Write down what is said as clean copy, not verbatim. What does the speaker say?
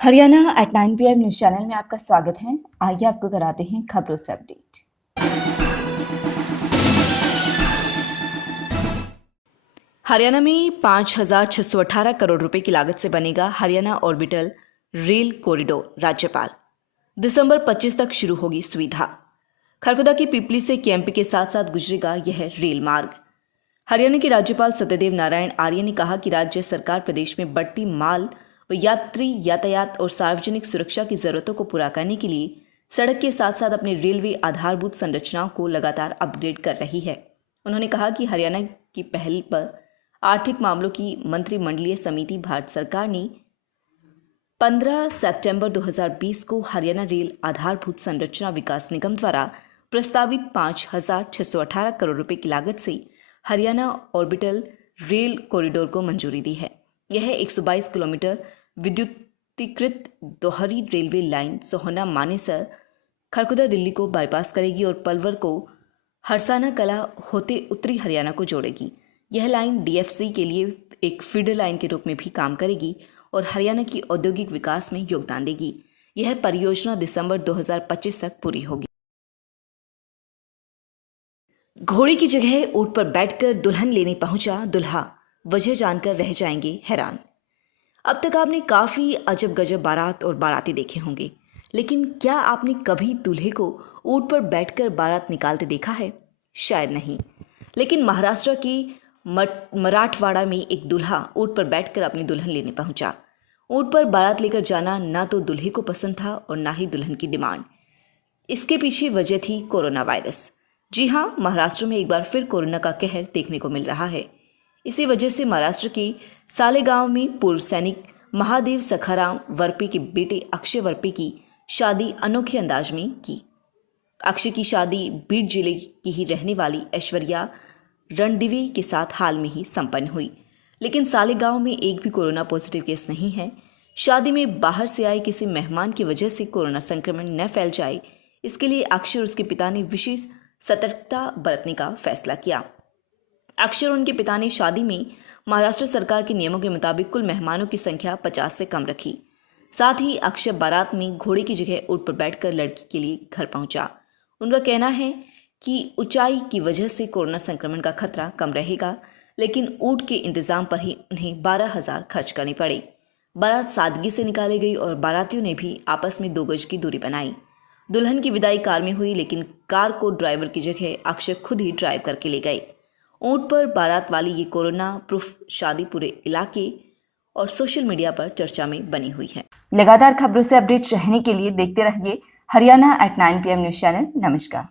Haryana at 9 PM news channel में आपका स्वागत है। आइए आपको कराते हैं खबरों से अपडेट। हरियाणा में 5,618 करोड़ रुपए की लागत से बनेगा हरियाणा ऑर्बिटल रेल कॉरिडोर। राज्यपाल दिसंबर 25 तक शुरू होगी सुविधा। खरगोदा की पिपली से केएमपी के साथ साथ गुजरेगा यह रेल मार्ग। हरियाणा के राज्यपाल सत्यदेव नारायण आर्य ने कहा कि राज्य सरकार प्रदेश में बढ़ती माल व यात्री यातायात और सार्वजनिक सुरक्षा की जरूरतों को पूरा करने के लिए सड़क के साथ साथ अपने रेलवे आधारभूत संरचनाओं को लगातार अपग्रेड कर रही है। उन्होंने कहा कि हरियाणा की पहल पर आर्थिक मामलों की मंत्रिमंडलीय समिति भारत सरकार ने 15 सितंबर 2020 को हरियाणा रेल आधारभूत संरचना विकास निगम द्वारा प्रस्तावित 5,618 करोड़ रुपए की लागत से हरियाणा ऑर्बिटल रेल कॉरिडोर को मंजूरी दी है। यह 122 किलोमीटर विद्युतीकृत दोहरी रेलवे लाइन सोहना मानेसर खरगोदा दिल्ली को बाईपास करेगी और पलवल को हरसाना कला होते उत्तरी हरियाणा को जोड़ेगी। यह लाइन डीएफसी के लिए एक फीडर लाइन के रूप में भी काम करेगी और हरियाणा की औद्योगिक विकास में योगदान देगी। यह परियोजना दिसंबर 2025 तक पूरी होगी। घोड़ी की जगह ऊंट पर बैठकर दुल्हन लेने पहुंचा दूल्हा, वजह जानकर रह जाएंगे हैरान। अब तक आपने काफ़ी अजब गजब बारात और बाराती देखे होंगे, लेकिन क्या आपने कभी दूल्हे को ऊंट पर बैठकर बारात निकालते देखा है? शायद नहीं। लेकिन महाराष्ट्र की मराठवाड़ा में एक दूल्हा ऊंट पर बैठकर अपनी दुल्हन लेने पहुंचा। ऊंट पर बारात लेकर जाना ना तो दूल्हे को पसंद था और ना ही दुल्हन की डिमांड। इसके पीछे वजह थी कोरोना वायरस। जी हाँ, महाराष्ट्र में एक बार फिर कोरोना का कहर देखने को मिल रहा है। इसी वजह से महाराष्ट्र के सालेगांव में पूर्व सैनिक महादेव सखाराम वर्पे के बेटे अक्षय वर्पे की शादी अनोखे अंदाज में की। अक्षय की शादी बीड जिले की ही रहने वाली ऐश्वर्या रणदिवे के साथ हाल में ही संपन्न हुई, लेकिन सालेगांव में एक भी कोरोना पॉजिटिव केस नहीं है। शादी में बाहर से आए किसी मेहमान की वजह से कोरोना संक्रमण न फैल जाए, इसके लिए अक्षय और उसके पिता ने विशेष सतर्कता बरतने का फैसला किया। अक्षय और उनके पिता ने शादी में महाराष्ट्र सरकार के नियमों के मुताबिक कुल मेहमानों की संख्या 50 से कम रखी। साथ ही अक्षय बारात में घोड़े की जगह ऊंट पर बैठकर लड़की के लिए घर पहुंचा। उनका कहना है कि ऊंचाई की वजह से कोरोना संक्रमण का खतरा कम रहेगा, लेकिन ऊंट के इंतजाम पर ही उन्हें 12,000 खर्च करने पड़े। बारात सादगी से निकाली गई और बारातियों ने भी आपस में 2 गज की दूरी बनाई। दुल्हन की विदाई कार में हुई, लेकिन कार को ड्राइवर की जगह अक्षय खुद ही ड्राइव करके ले गए। ऊंट पर बारात वाली ये कोरोना प्रूफ शादी पूरे इलाके और सोशल मीडिया पर चर्चा में बनी हुई है। लगातार खबरों से अपडेट रहने के लिए देखते रहिए Haryana at 9 PM news channel. नमस्कार।